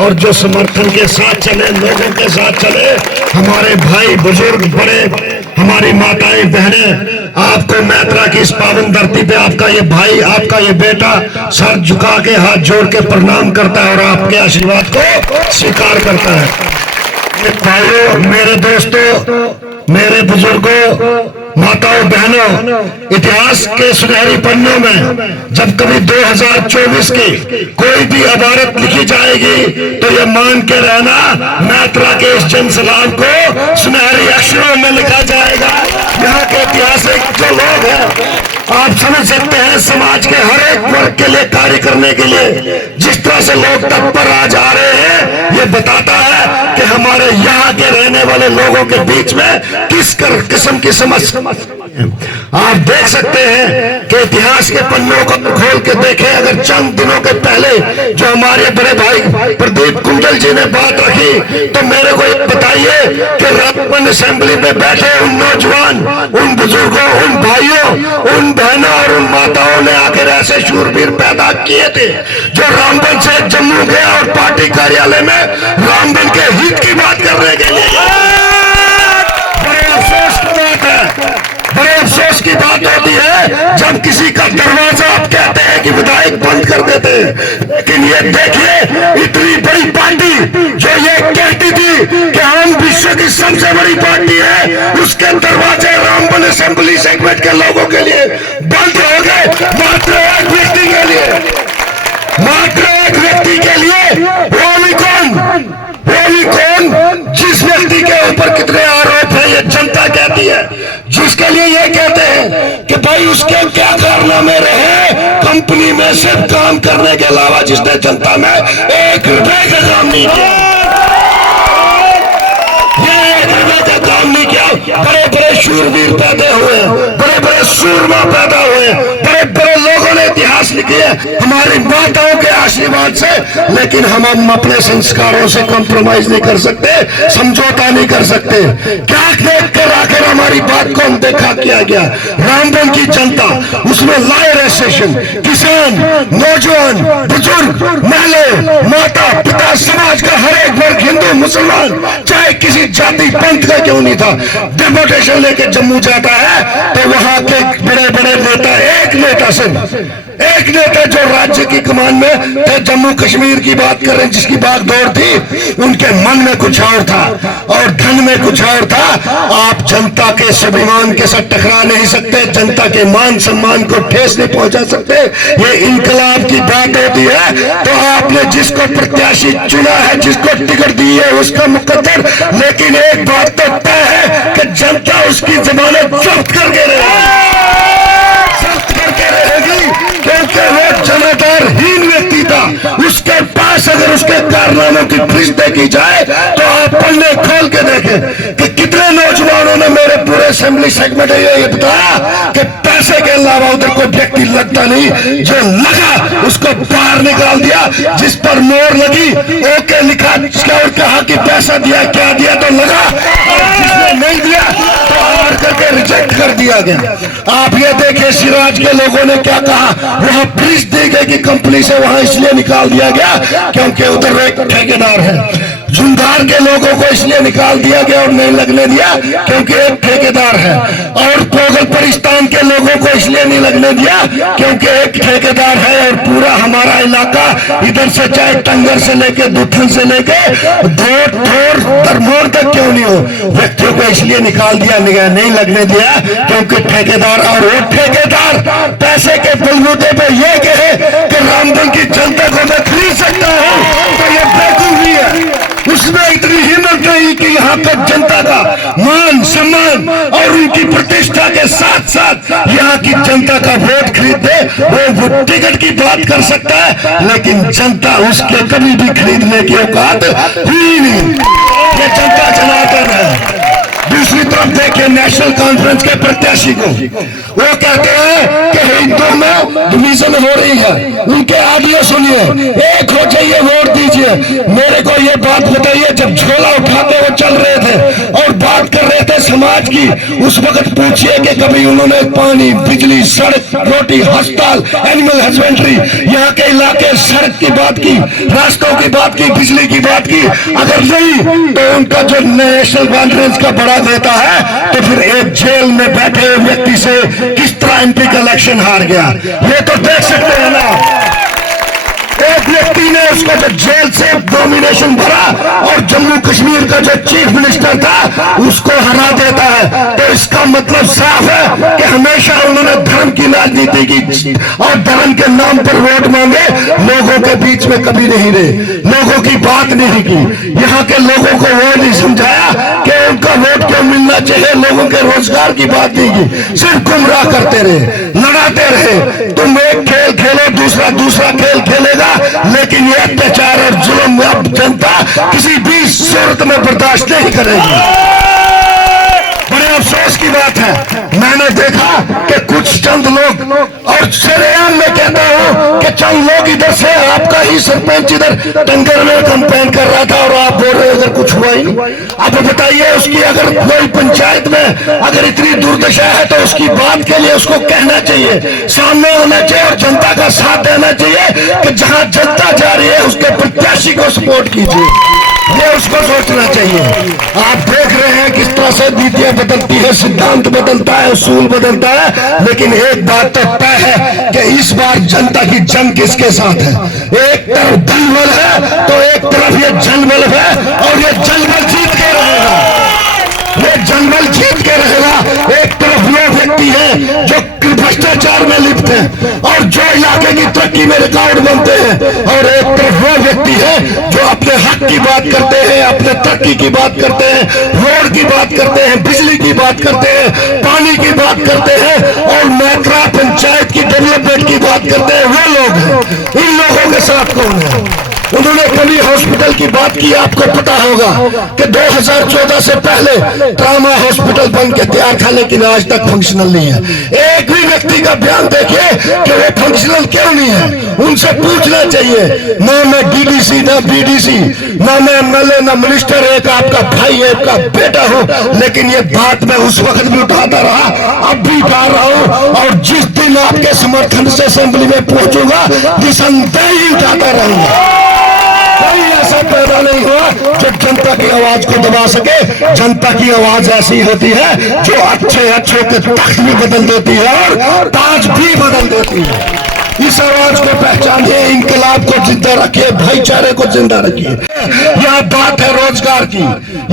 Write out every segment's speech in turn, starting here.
और जो समर्थन के साथ चले, लोगों के साथ चले, हमारे भाई बुजुर्ग बड़े, हमारी माताएं बहनें, आपको मैत्रा की इस पावन धरती पे आपका ये भाई, आपका ये बेटा सर झुका के हाथ जोड़ के प्रणाम करता है और आपके आशीर्वाद को स्वीकार करता है। भाइयों, मेरे दोस्तों, मेरे बुजुर्गों, माताओं बहनों, इतिहास के सुनहरी पन्नों में जब कभी 2024 की कोई भी इबारत लिखी जाएगी तो ये मान के रहना, मैत्रा के इस जनसलाम को सुनहरी अक्षरों में लिखा जाएगा। यहाँ के ऐतिहासिक जो लोग हैं, आप समझ सकते हैं, समाज के हर एक वर्ग के लिए कार्य करने के लिए जिस तरह से लोग तत्पर आज आ रहे हैं, ये बताता है कि हमारे यहाँ के रहने वाले लोगों के बीच में किस किस्म की समस्या। आप देख सकते हैं कि इतिहास के पन्नों को खोल के देखें। अगर चंद दिनों के पहले जो हमारे बड़े भाई प्रदीप कुंडल जी ने बात रखी, तो मेरे को बताइए कि रामबन असेंबली में बैठे उन नौजवान, उन बुजुर्गों, उन भाइयों, उन बहनों और उन माताओं ने आखिर ऐसे शूरवीर पैदा किए थे जो रामबन से जम्मू गया और पार्टी कार्यालय में रामबन के हित की बात करने के लिए। बड़े अफसोस की बात है, बड़े अफसोस की बात होती है जब किसी का दरवाजा आप कहते हैं कि विधायक बंद कर देते हैं। लेकिन ये देखिए, इतनी बड़ी पार्टी जो ये कहती थी कि हम विश्व की सबसे बड़ी पार्टी है, उसके दरवाजे रामबन असेंबली सेगमेंट के लोगों के लिए बंद हो गए, मात्र एक व्यक्ति के लिए, मात्र एक व्यक्ति के लिए। वो भी कौन, जिस व्यक्ति के ऊपर कितने आरोप है ये जनता कहती है, जिसके लिए ये कहते हैं कि भाई उसके क्या कारनामे रहे कंपनी में सिर्फ काम करने के अलावा, जिसने जनता में 1 रुपए का काम नहीं किया, ये 1 रुपए का काम नहीं किया। बड़े बड़े शूरवीर पैदा हुए, बड़े बड़े सूरमा पैदा हुए, बड़े बड़े लोगों ने इतिहास लिखे है हमारी माताओं के आशीर्वाद से। लेकिन हम अपने संस्कारों से कॉम्प्रोमाइज नहीं कर सकते, समझौता नहीं कर सकते। क्या देख कर आखिर हमारी बात को अनदेखा किया गया। रामबन की जनता, उसमें लायर एसोसिएशन, किसान, नौजवान, बुजुर्ग, महिला, माता पिता, समाज का हर एक वर्ग, हिंदू मुसलमान, चाहे किसी जाति पंथ का क्यों नहीं था, डेपुटेशन लेके जम्मू जाता है तो वहां के बड़े बड़े नेता, एक नेता जो राज्य की कमान में थे, जम्मू कश्मीर की बात कर रहे हैं, जिसकी बागडोर थी, उनके मन में कुछ और था और धन में कुछ और था। आप जनता के स्वाभिमान के साथ टकरा नहीं सकते, जनता के मान सम्मान को ठेस नहीं पहुंचा सकते। ये इनकलाब की बात होती है तो आपने जिसको प्रत्याशी चुना है, जिसको टिकट दी है, उसका मुकद्दर। लेकिन एक बात तो तय है कि जनता उसकी जमानत जब्त करके रहेगी, क्योंकि वो जमादारहीन व्यक्ति था। उसके पास अगर उसके कारनामों की फीस देखी जाए तो आप पन्ने खोल के देखें कि कितने नौजवानों ने मेरे पूरे असेंबली सेगमेंट में ये बताया कि पैसे के अलावा उधर कोई व्यक्ति लगता नहीं, जो लगा उसको बाहर निकाल दिया, जिस पर मोहर लगी ओके लिखा और कहा कि पैसा दिया, क्या दिया तो लगा, और जिसने नहीं दिया तो आर करके रिजेक्ट कर दिया गया। आप ये देखिए सिराज के लोगों ने क्या कहा, वहां फीस दी गई कि कंपनी से वहां इसलिए निकाल दिया गया क्योंकि उधर एक ठेकेदार है। झुंझार के लोगों को इसलिए निकाल दिया गया और नहीं लगने दिया क्योंकि एक ठेकेदार है, और पोगल परिस्तान के लोगों को इसलिए नहीं लगने दिया क्योंकि एक ठेकेदार है। और पूरा हमारा इलाका इधर से चाहे टंगर से लेके दुठन से लेके धर्मोर तक क्यों नहीं हो, व्यक्तियों को इसलिए निकाल दिया, नहीं लगने दिया क्योंकि ठेकेदार, और वो ठेकेदार पैसे के बलबूते पे ये कहे कि रामबन की जनता को मैं खरीद सकता हूं, तो ये बेवकूफी है। उसमें इतनी हिम्मत नहीं कि यहाँ पर जनता का मान सम्मान और उनकी प्रतिष्ठा के साथ साथ यहाँ की जनता का वोट खरीद दे। वो टिकट की बात कर सकता है, लेकिन जनता उसके कभी भी खरीदने की औकात ही नहीं। ये जनता जनार्दन है। दूसरी तरफ देखिए नेशनल कॉन्फ्रेंस के प्रत्याशी को, वो कहते हैं कि हिंदू में डिवीजन हो रही है। उनके ऑडियो सुनिए, एक हो जाइए वोट दीजिए। मेरे को ये बात बताइए, जब झोला उठाते हुए चल रहे थे और बात कर रहे थे समाज की, उस वक्त पूछिए कि कभी उन्होंने पानी, बिजली, सड़क, रोटी, अस्पताल, एनिमल हस्बेंड्री, यहाँ के इलाके, सड़क की बात की, रास्तों की बात की, बिजली की बात की? अगर नहीं तो उनका जो नेशनल कॉन्फ्रेंस का बड़ा नेता है, तो फिर एक जेल में बैठे व्यक्ति से किस तरह एमपी का इलेक्शन हार गया, ये तो देख सकते हैं ना। एक व्यक्ति ने उसको जो जेल से नॉमिनेशन भरा और जम्मू कश्मीर का जो चीफ मिनिस्टर था उसको हरा देता है, तो इसका मतलब साफ है कि हमेशा उन्होंने धर्म की राजनीति की और धर्म के नाम पर वोट मांगे, लोगों के बीच में कभी नहीं रहे, लोगों की बात नहीं की, यहाँ के लोगों को वो नहीं समझाया कि उनका वोट क्यों मिलना चाहिए, लोगों के रोजगार की बात नहीं की, सिर्फ गुमराह करते रहे, लड़ाते रहे। तुम एक खेल खेलो, दूसरा खेल खेलेगा, लेकिन ये अत्याचार और जुल्म अब जनता किसी भी सूरत में बर्दाश्त नहीं करेगी। बड़े अफसोस की बात है, मैंने देखा कि कुछ चंद लोग, और सरेआम में कहता हूं कि चंद लोग इधर से, आपका ही सरपंच इधर टंगर में कैंपेन कर रहा था और आप बोल रहे हो इधर कुछ हुआ ही नहीं। अब बताइए, उसकी अगर कोई पंचायत में अगर इतनी दुर्दशा है तो उसकी बात के लिए उसको कहना चाहिए, सामने आना चाहिए और जनता का साथ देना चाहिए कि जहां जनता जा रही है उसके प्रत्याशी को सपोर्ट कीजिए, ये उसको सोचना चाहिए। आप देख रहे हैं किस तरह से नीतियां बदलती है, सिद्धांत बदलता है, उसूल बदलता है, लेकिन एक बात तो तय है कि इस बार जनता की जंग किसके साथ है। एक तरफ दलबल है तो एक तरफ ये जनबल है, और ये जनबल जीत के रहेगा, ये जनबल जीत के रहेगा। एक तरफ वो व्यक्ति है जो भ्रष्टाचार में लिप्त है और जो इलाके की तरक्की में रिकॉर्ड बनते हैं, और एक तरफ वो व्यक्ति है जो अपने हक की बात करते हैं, अपने तरक्की की बात करते हैं, रोड की बात करते हैं, बिजली की बात करते हैं, पानी की बात करते हैं, और मैत्रा पंचायत की डेवलपमेंट की बात करते हैं। वो लोग हैं, इन लोगों के साथ कौन है? उन्होंने कभी हॉस्पिटल की बात की, आपको पता होगा कि 2014 से पहले ट्रामा हॉस्पिटल बन के तैयार था, लेकिन आज तक फंक्शनल नहीं है। एक भी व्यक्ति का बयान देखिए कि वो फंक्शनल क्यों नहीं है, उनसे पूछना चाहिए। ना मैं डीडीसी, ना बीडीसी, ना मैं एमएलए, ना मिनिस्टर, एक आपका भाई है, आपका बेटा हूं, लेकिन ये बात मैं उस वक्त भी उठाता रहा, अब भी उठा रहा हूं, और जिस दिन आपके समर्थन से असेंबली में पहुंचूंगा निसंदेह ही उठाता रहूंगा। कोई ऐसा पैदा नहीं हुआ जो जनता की आवाज को दबा सके। जनता की आवाज ऐसी होती है जो अच्छे के तख्त भी बदल देती है और ताज भी बदल देती है। इस आवाज को पहचानिए, इनकलाब को जिंदा रखिए, भाईचारे को जिंदा रखिए। यह बात है रोजगार की,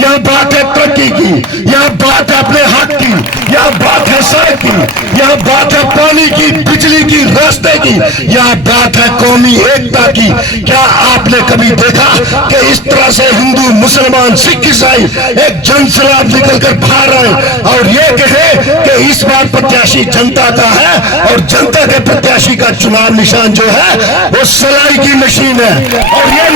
यह बात है तरक्की की, यह बात है अपने हक की, यह बात है सड़क की, यह बात है पानी की, बिजली की, रास्ते की, यह बात है कौमी एकता की। क्या आपने कभी देखा कि इस तरह से हिंदू, मुसलमान, सिख, ईसाई एक जनसैलाब निकलकर बाहर आए और ये कहे कि इस बार प्रत्याशी जनता का है, और जनता के प्रत्याशी का चुनाव निशान जो है वो सलाई की मशीन है, और ये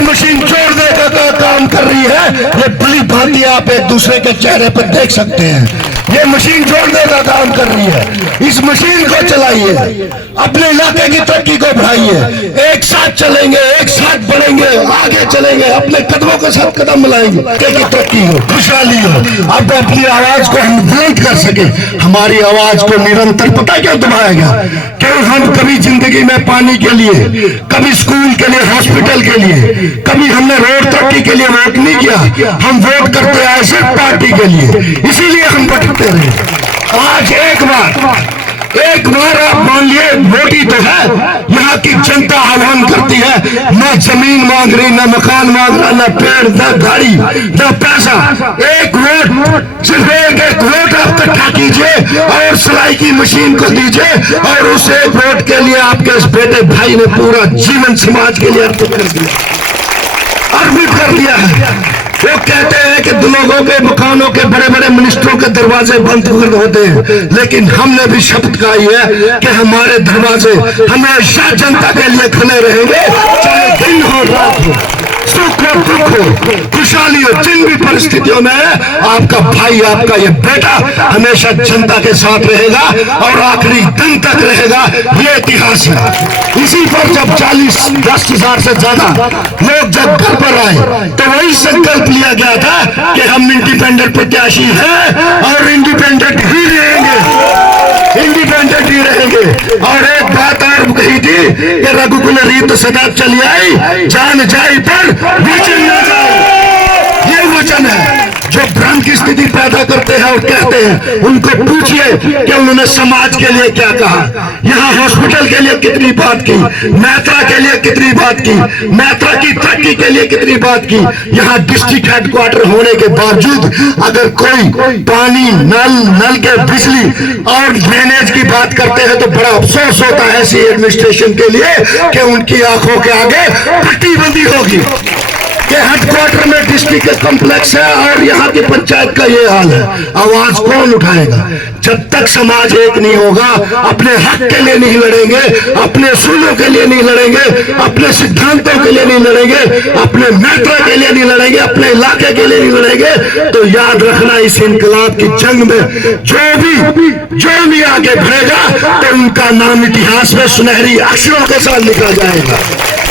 मशीन जोड़ने का काम कर रही है। ये भली भांति आप एक दूसरे के चेहरे पर देख सकते हैं, ये मशीन जोड़ने का काम कर रही है। इस मशीन को चलाइए, अपने इलाके की तरक्की को बढ़ाइए, एक साथ चलेंगे, एक साथ बढ़ेंगे, आगे चलेंगे, अपने कदमों के साथ कदम मिलाएंगे, की तरक्की हो, खुशहाली हो। अब अपनी आवाज को हम बुलंद कर सके, हमारी आवाज को निरंतर पता क्यों दबाया गया? क्यों हम कभी जिंदगी में पानी के लिए, कभी स्कूल के लिए, हॉस्पिटल के लिए, कभी हमने रोड तरक्की के लिए वोट नहीं किया। हम वोट करते आए सिर्फ पार्टी के लिए, इसीलिए हम भटकते रहे। आज एक बार आप मान लिए, वोट ही तो है। यहाँ की जनता आह्वान करती है, ना जमीन मांग रही, ना मकान मांग रहा, ना पेड़, ना गाड़ी, ना पैसा। एक वोट, सिर्फ एक वोट आप इकट्ठा कीजिए और सिलाई की मशीन को दीजिए, और उस एक वोट के लिए आपके इस बेटे भाई ने पूरा जीवन समाज के लिए अर्पित कर दिया है। वो कहते हैं कि लोगों के मकानों के, बड़े बड़े मिनिस्टरों के दरवाजे बंद होते हैं, लेकिन हमने भी शपथ खाई है कि हमारे दरवाजे हमेशा जनता के लिए खुले रहेंगे, चाहे दिन हो रात हो, सुख दुख हो, खुशहाली हो, जिन भी परिस्थितियों में आपका भाई, आपका ये बेटा हमेशा जनता के साथ रहेगा और आखिरी दिन तक रहेगा। ये इतिहास है। इसी पर जब 40-10,000 से ज्यादा लोग जब घर पर आए तो वही संकल्प लिया गया था कि हम इंडिपेंडेंट प्रत्याशी हैं और इंडिपेंडेंट ही रहेंगे, इंडिपेंडेंट ही रहेंगे। और एक बात और कही थी कि रघुकुल रीत सदा चली आई, जान जाई पर वचन न जाए। ये वचन है जो भ्रम की स्थिति पैदा करते हैं और कहते हैं। उनको पूछिए कि उन्होंने समाज के लिए क्या कहा, यहाँ हॉस्पिटल के लिए कितनी बात की, मैत्रा के लिए कितनी बात की, मैत्रा की तरक्की के लिए कितनी बात की। यहाँ डिस्ट्रिक्ट हेडक्वार्टर होने के बावजूद अगर कोई पानी, नल के बिजली और ड्रेनेज की बात करते हैं तो बड़ा अफसोस होता है ऐसी एडमिनिस्ट्रेशन के लिए कि उनकी आंखों के आगे पट्टीबंदी होगी कि हेडक्वार्टर में डिस्ट्रिक्ट कॉम्प्लेक्स है और यहाँ की पंचायत का ये हाल है। आवाज कौन उठाएगा? जब तक समाज एक नहीं होगा, अपने हक के लिए नहीं लड़ेंगे, अपने सूलों के लिए नहीं लड़ेंगे, अपने सिद्धांतों के लिए नहीं लड़ेंगे, अपने मैत्रा के लिए नहीं लड़ेंगे, अपने इलाके के लिए नहीं लड़ेंगे, तो याद रखना इस इनकलाब की जंग में जो भी आगे बढ़ेगा तो उनका नाम इतिहास में सुनहरी अक्षरों के साथ लिखा जाएगा,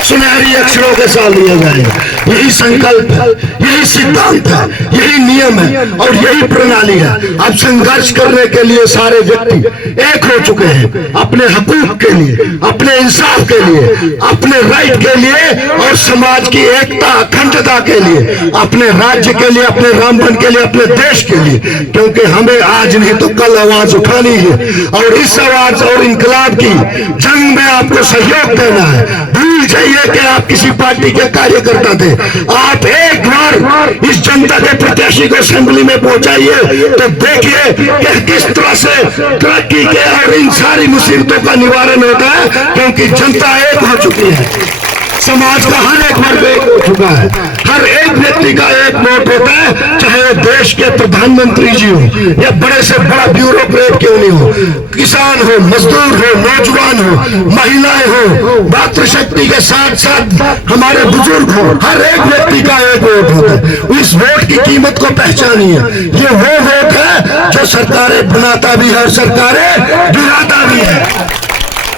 सुनहरी अक्षरों के साथ लिया जाएगा। यही संकल्प है, यही सिद्धांत है, यही नियम है और यही प्रणाली है। अब संघर्ष करने के लिए सारे व्यक्ति एक हो चुके हैं, अपने हकूक के लिए, अपने इंसाफ के लिए, अपने राइट के लिए और समाज की एकता अखंडता के लिए, अपने राज्य के लिए, अपने रामबन के लिए, अपने देश के लिए। क्योंकि हमें आज नहीं तो कल आवाज उठानी है और इस आवाज और इनकलाब की जंग में आपको सहयोग देना है। भूल जाइए कि आप किसी पार्टी के कार्यकर्ता थे, आप एक बार इस जनता के प्रत्याशी को असेंबली में पहुंचाइए तो देखिए कि किस तरह से तरक्की के और इन सारी मुसीबतों का निवारण होता है। क्योंकि जनता एक हो चुकी है, समाज का हर एक वर्ग एक हो चुका है, हर एक व्यक्ति का एक वोट होता है, चाहे वो देश के प्रधानमंत्री जी हो या बड़े से बड़ा ब्यूरोक्रेट क्यों नहीं हो, किसान हो, मजदूर हो, नौजवान हो, महिलाएं हो, मातृशक्ति के साथ साथ हमारे बुजुर्ग हो, हर एक व्यक्ति का एक वोट होता है। इस वोट की कीमत को पहचानिए। ये वो वोट है जो सरकारें बनाता भी है और सरकारें गिराता भी है।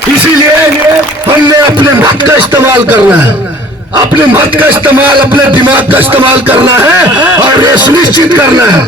इसीलिए हमने अपने मत का इस्तेमाल करना है, अपने मत का इस्तेमाल, अपने दिमाग का इस्तेमाल करना है और ये सुनिश्चित करना है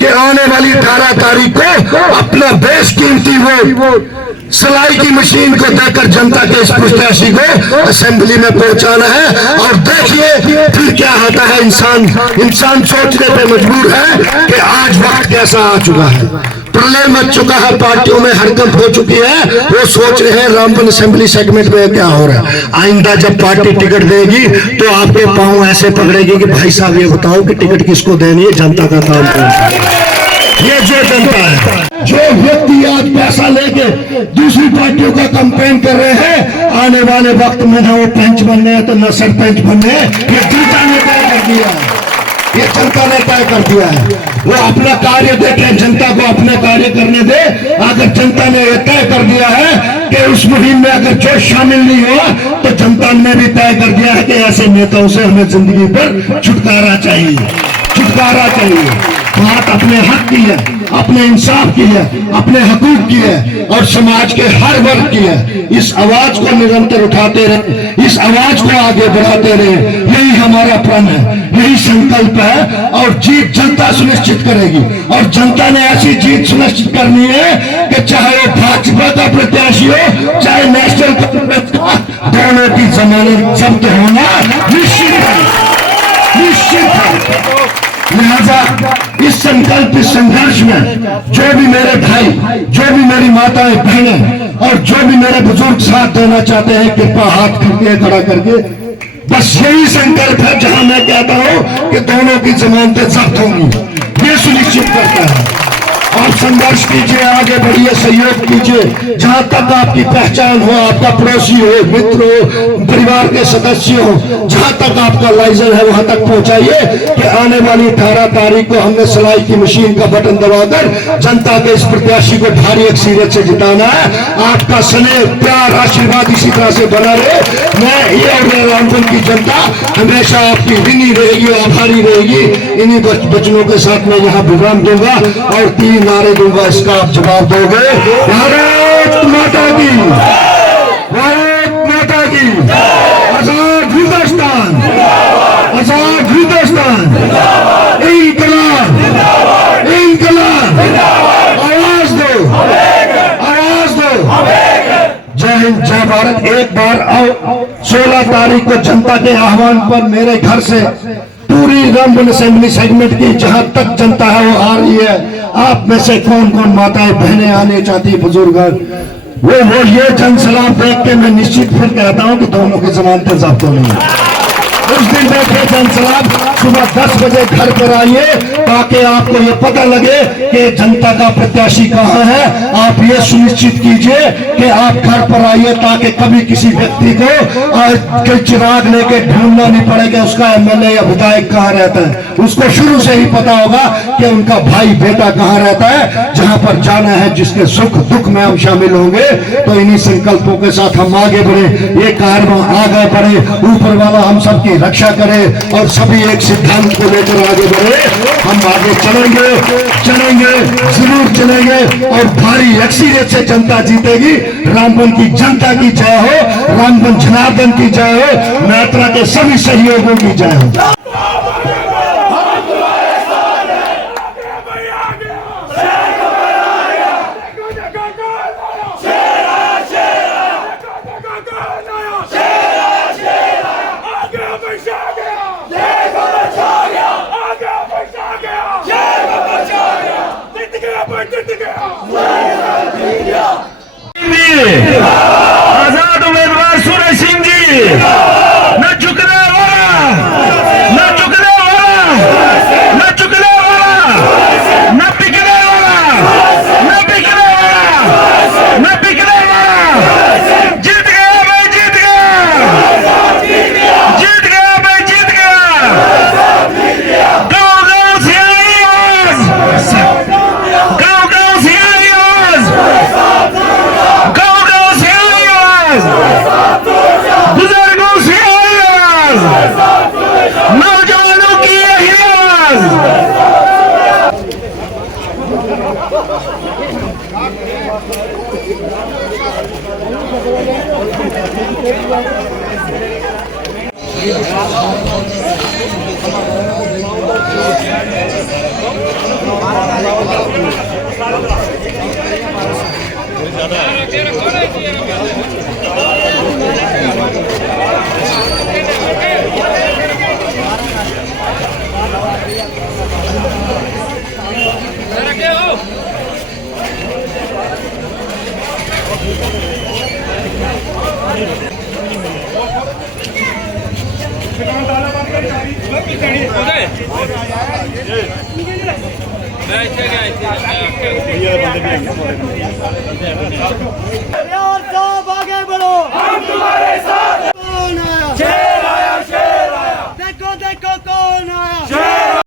कि आने वाली 18 तारीख को अपना बेशकीमती वोट सिलाई की मशीन को देकर जनता के इस प्रत्याशी को असेंबली में पहुंचाना है। और देखिए फिर क्या होता है। इंसान सोचने पे मजबूर है कि आज वक्त कैसा आ चुका है, प्रलय मच चुका है, पार्टियों में हड़कंप हो चुकी है। वो सोच रहे हैं रामबन असेंबली सेगमेंट में क्या हो रहा है। आइंदा जब पार्टी टिकट देगी तो आपके पांव ऐसे पकड़ेगी कि भाई साहब ये बताओ कि टिकट किसको देनी है, जनता का काम कौन सा। ये जो जनता है, जो व्यक्ति आज पैसा लेके दूसरी पार्टियों का कैंपेन कर रहे हैं, आने वाले वक्त में ना वो पंच बनने हैं तो न सरपंच बनने, ये जनता ने तय कर दिया है, ये जनता ने तय कर दिया है। वो अपना कार्य देखें, जनता को अपना कार्य करने दे। अगर जनता ने यह तय कर दिया है कि उस मुहिम में अगर जो शामिल नहीं हुआ तो जनता ने भी तय कर दिया है कि ऐसे नेताओं से हमें जिंदगी पर छुटकारा चाहिए, छुटकारा चाहिए। बात अपने हक की है, अपने इंसाफ की है, अपने हकूक की है और समाज के हर वर्ग की है। इस आवाज को निरंतर उठाते रहे, इस आवाज को आगे बढ़ाते रहे, यही हमारा प्रण है, यही संकल्प है। और जीत जनता सुनिश्चित करेगी और जनता ने ऐसी जीत सुनिश्चित करनी है कि चाहे वो भाजपा का प्रत्याशी हो, चाहे नेशनल कांग्रेस का, दोनों की जमानत जब्त होना निश्चित है, निश्चित है। लिहाजा इस संकल्प, इस संघर्ष में जो भी मेरे भाई, जो भी मेरी माताएं बहनें और जो भी मेरे बुजुर्ग साथ देना चाहते हैं, कृपया हाथ करके खड़ा करके बस यही संकल्प है जहां मैं कहता हूं कि दोनों की जमानतें जब्त होंगी, ये सुनिश्चित करता है। आप संघर्ष कीजिए, आगे बढ़िए, सहयोग कीजिए। जहां तक आपकी पहचान हो, आपका पड़ोसी हो, मित्र हो, परिवार के सदस्य हो, जहां तक आपका लाइसेंस है वहां तक पहुंचाइए कि आने वाली 18 तारीख को हमने सिलाई की मशीन का बटन दबाकर जनता के इस प्रत्याशी को भारी अक्सरियत से जिताना है। आपका स्नेह, प्यार, आशीर्वाद इसी तरह से बना रहे। मैं ये और रामपुर की जनता हमेशा आपकी ऋणी रहेगी, आभारी रहेगी। इन्हीं वचनों के साथ मैं यहाँ विराम दूंगा और 3 नारे दूंगा, इसका आप जवाब दोगे। भारत माता की, भारत माता की, आजाद हिंदुस्तान, आजाद हिंदुस्तान, इंकलाब, इंकलाब, आवाज दो, आवाज दो। जय हिंद, जय भारत। एक बार आओ, 16 तारीख को जनता के आह्वान पर मेरे घर से पूरी रामबन असेंबली सेगमेंट की जहां तक जनता है वो आ रही है। आप में से कौन कौन माताएं बहनें आने चाहती, बुजुर्ग, वो ये जनसलाम देख के मैं निश्चित फिर कहता हूं कि दोनों की जमानतें जब्त नहीं। उस दिन देखे जनसलाम, सुबह 10 बजे घर पर आइए ताकि आपको ये पता लगे कि जनता का प्रत्याशी कहाँ है। आप ये सुनिश्चित कीजिए कि आप घर पर आइए ताकि कभी किसी व्यक्ति को चिराग लेके ढूंढना नहीं पड़ेगा उसका एमएलए या विधायक कहाँ रहता है। उसको शुरू से ही पता होगा कि उनका भाई बेटा कहाँ रहता है। जहां पर जाना है, जिसके सुख दुख में हम शामिल होंगे। तो इन्हीं संकल्पों के साथ हम आगे बढ़े, ये कार्य आगे बढ़े, ऊपर वाला हम सबकी रक्षा करे और सभी एक सिद्धांत को लेकर आगे बढ़े। हम आगे चलेंगे, चलेंगे, जरूर चलेंगे और भारी अक्सरियत से जनता जीतेगी। रामबन की जनता की जय हो, रामबन जनार्दन की जय हो, मैत्रा के सभी सहयोगों की जय हो। आजाद उम्मीदवार सूरज सिंह जी, न झुकने वाला, न झुकने वाला, न झुकने वाला, न बिकने वाला, न बिकने वाला, न बिकने वाला। जीत गया भाई, जीत गया, जीत गया भाई, जीत गया। गाँव गाँव से आई आवाज, गाँव गाँव से आई आवाज, गाँव गाँव से आई आवाज, बुजुर्गों से आई आवाज, नौजवानों की यही आवाज। मैं